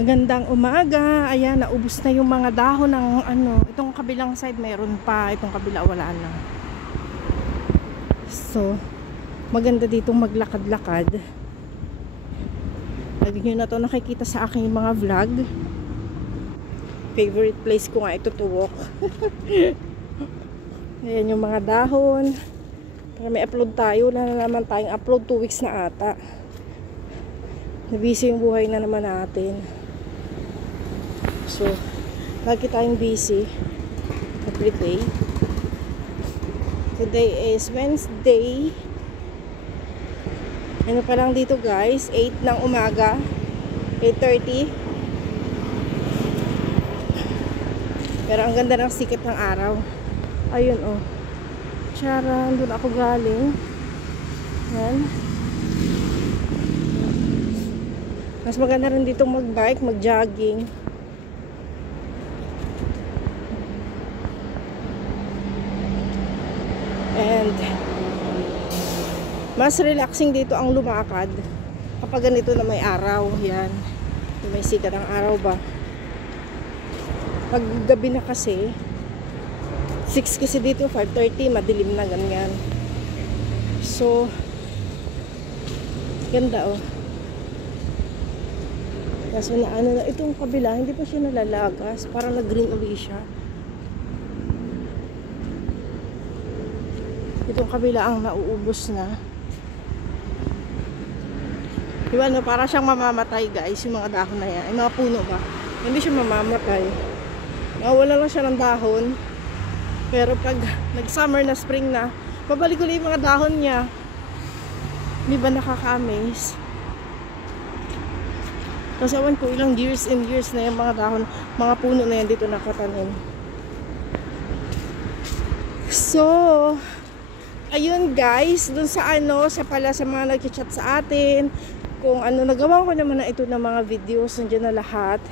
Magandang umaga. Ayan, naubos na yung mga dahon ng ano. Itong kabilang side meron pa, itong kabila wala na. So, maganda dito maglakad-lakad. Lagi nyo na to nakikita sa aking mga vlog. Favorite place ko nga ito to walk. Ayan yung mga dahon. Para may upload tayo. Wala na naman tayong upload, 2 weeks na ata. Nabisi yung buhay na naman natin. So, lagi tayong busy every day. Today is Wednesday. Ano pa lang dito guys, 8 ng umaga, 8:30. Pero ang ganda ng sikat ng araw. Ayun oh. Charan, doon ako galing. Yan. Mas maganda rin dito mag-bike, mag-jogging. And mas relaxing dito ang lumakad kapag ganito na may araw. Yan. May sikat ng araw ba. Pag gabi na kasi 6 kasi dito, 5:30, madilim na ganyan. So ganda oh. Kaso na ano na itong kabila, hindi pa siya nalalagas, parang nag-green uli siya. Itong kabila ang nauubos na. Diba no, para siyang mamamatay guys, yung mga dahon na yan. Yung mga puno ba? Hindi siya mamamatay. Nawala lang siya ng dahon. Pero pag nag-summer na, spring na, babalik ulit yung mga dahon niya. Di ba nakaka-amaze? Kasi awan ko ilang years and years na yung mga dahon, mga puno na yan dito nakatanim. So, ayun guys, dun sa ano, sa pala sa mga nag-chat sa atin, kung ano, nagawa ko naman na ito ng mga videos, nandiyan na lahat.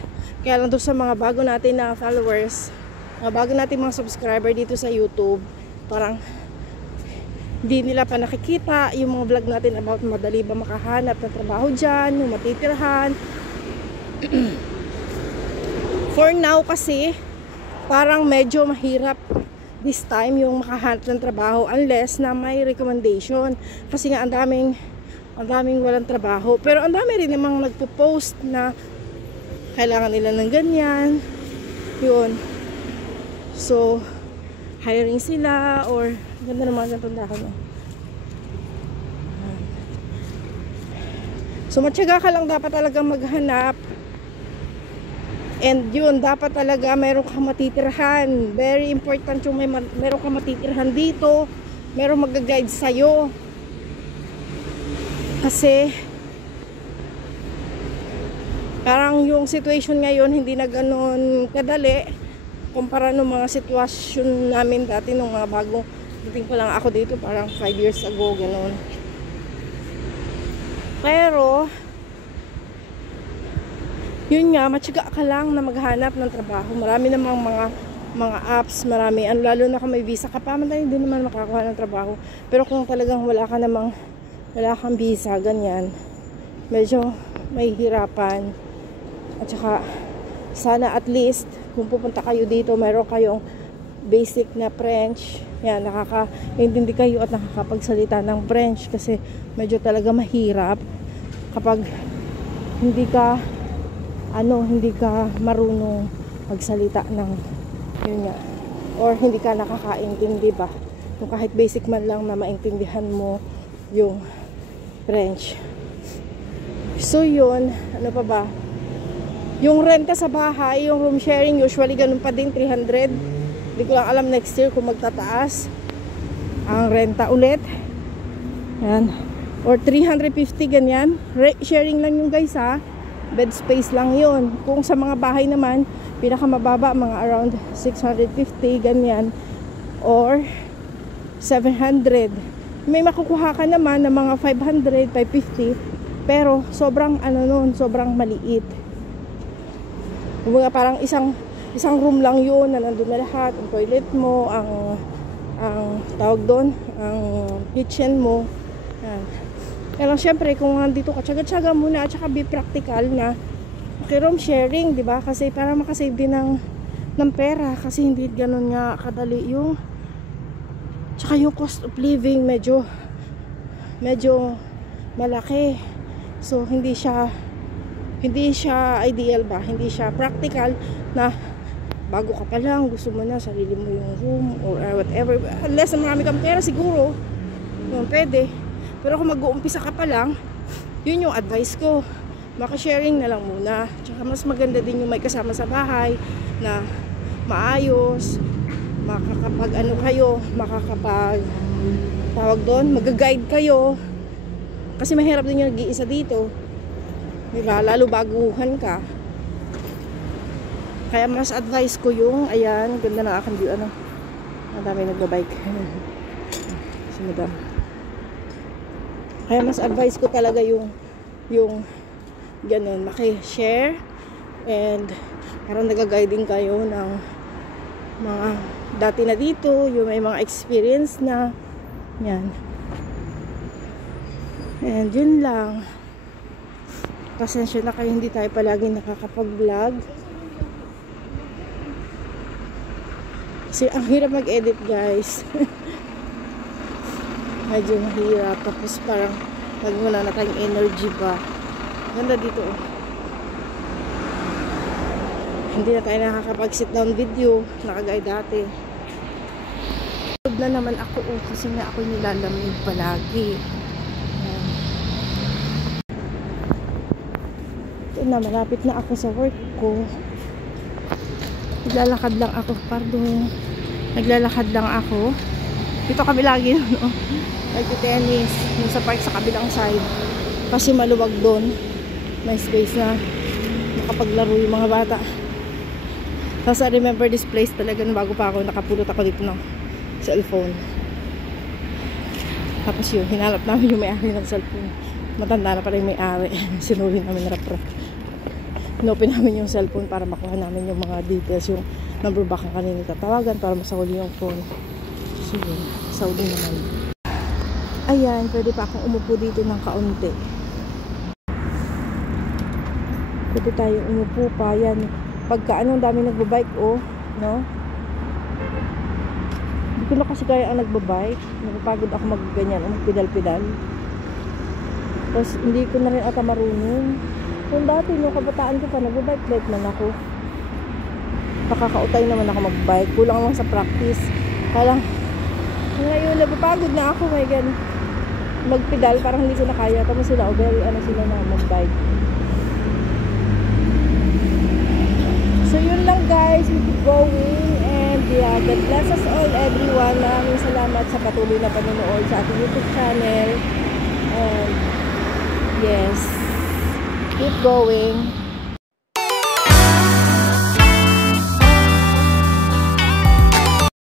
Kaya lang doon sa mga bago natin na followers, mga bago natin mga subscriber dito sa YouTube, parang hindi nila pa nakikita yung mga vlog natin about madali ba makahanap ng trabaho dyan, yung matitirhan. For now kasi, parang medyo mahirap this time yung makahanap ng trabaho unless na may recommendation. Kasi nga ang daming walang trabaho. Pero ang dami rin namang nagpo-post na kailangan nila ng ganyan. Yun. So, hiring sila or ganda naman ng tandahan. So, matyaga ka lang dapat talaga maghanap. And yun, dapat talaga meron kang matitirhan. Very important yung meron kang matitirhan dito. Meron mag-guide sa'yo. Kasi parang yung situation ngayon hindi na ganun kadali kumpara ng mga sitwasyon namin dati nung mga bagong dating pa lang ako dito, parang 5 years ago, ganun. Pero yun nga, matyaga ka lang na maghanap ng trabaho. Marami namang mga apps, marami. Lalo na kung may visa ka pa, madali din naman makakuha ng trabaho. Pero kung talagang wala kang visa, ganyan, medyo may hirapan. At saka, sana at least, kung pupunta kayo dito, meron kayong basic na French. Yan, nakakaintindi kayo at nakakapagsalita ng French. Kasi medyo talaga mahirap kapag hindi ka marunong magsalita ng yun nga, or hindi ka nakakaintindi ba yung kahit basic man lang na maintindihan mo yung French. So yun, ano pa ba, yung renta sa bahay, yung room sharing, usually ganun pa din, 300. Hindi ko lang alam next year kung magtataas ang renta ulit. Yan, or 350 ganyan. Sharing lang yung guys ha, bed space lang yun. Kung sa mga bahay naman, pinakamababa mga around 650 ganyan or 700. May makukuha ka naman ng mga 500, 550, pero sobrang sobrang maliit. Kumbaga parang isang room lang yun na nandun na lahat, ang toilet mo, ang tawag doon, ang kitchen mo. Yan. Kaya lang syempre kung nandito ka, tsaga-tsaga muna at saka be practical na Okay, room sharing, di ba? Kasi para makasave din ng pera. Kasi hindi ganun nga kadali yung tsaka yung cost of living medyo malaki. So hindi siya ideal ba? Hindi siya practical na bago ka pa lang gusto mo na sarili mo yung room or whatever. Unless marami kang pera siguro. Yun, pwede. Pero kung mag-uumpisa ka pa lang, yun yung advice ko. Maka-sharing na lang muna. Tsaka mas maganda din yung may kasama sa bahay na maayos, makakapag ano kayo, makakapag tawag doon, mag-guide kayo. Kasi mahirap din yung nag-iisa dito. Diba? Lalo baguhan ka. Kaya mas advice ko yung, ayan, ganda ng aking view, ano. Ang dami nagbabike. Si madam. Kaya mas advice ko talaga yung ganun, maki-share and parang nag-guiding kayo ng mga dati na dito, yung may mga experience na yan. And yun lang. Pasensya na kayo, hindi tayo palagi nakakapag-vlog. Kasi ang hirap mag-edit, guys. Medyo mahirap. Tapos parang wala na tayong energy ba. Ganda dito, oh. Hindi na tayo nakakapag-sit down video nakagaya dati. Na naman ako, oh, kasi nga ako nilalamig palagi. Ayan. Ito na, malapit na ako sa work ko. Naglalakad lang ako, pardon. Naglalakad lang ako. Dito kami lagi, no? Nag-tennis sa park sa kabilang side. Kasi maluwag doon. May space na makapaglaro yung mga bata. Tapos I remember this place talaga na bago pa ako, nakapulot ako dito ng cellphone. Tapos yun, hinalap namin yung may-ari ng cellphone. Matanda na pala yung may-ari. Sinuwi namin rap-rap. Inopen namin yung cellphone para makuha namin yung mga details, yung number back ang kanina tatawagan para masahuli yung phone. So yun, sahuli naman. Ayan, pwede pa akong umupo dito ng kaunti. Pwede tayong umupo pa. Yan, pagka anong dami nagbabike, oh, no? Hindi ko na kasi kaya ang nagbabike. Napapagod ako magganyan, magpidal-pidal. Tapos hindi ko na rin ata marunong. Kung dati, no, kabataan ko pa, nagbabike light man ako. Pakakautay naman ako magbike. Kulang lang sa practice. Kaya lang, ngayon, napapagod na ako, may gan. Magpedal, parang hindi ko na kaya. Tapos sila, very ano sila na magbike. So yun lang, guys, we keep going. And yeah, God bless us all, everyone. Maraming salamat sa patuloy na panonood sa ating YouTube channel. And yes, keep going.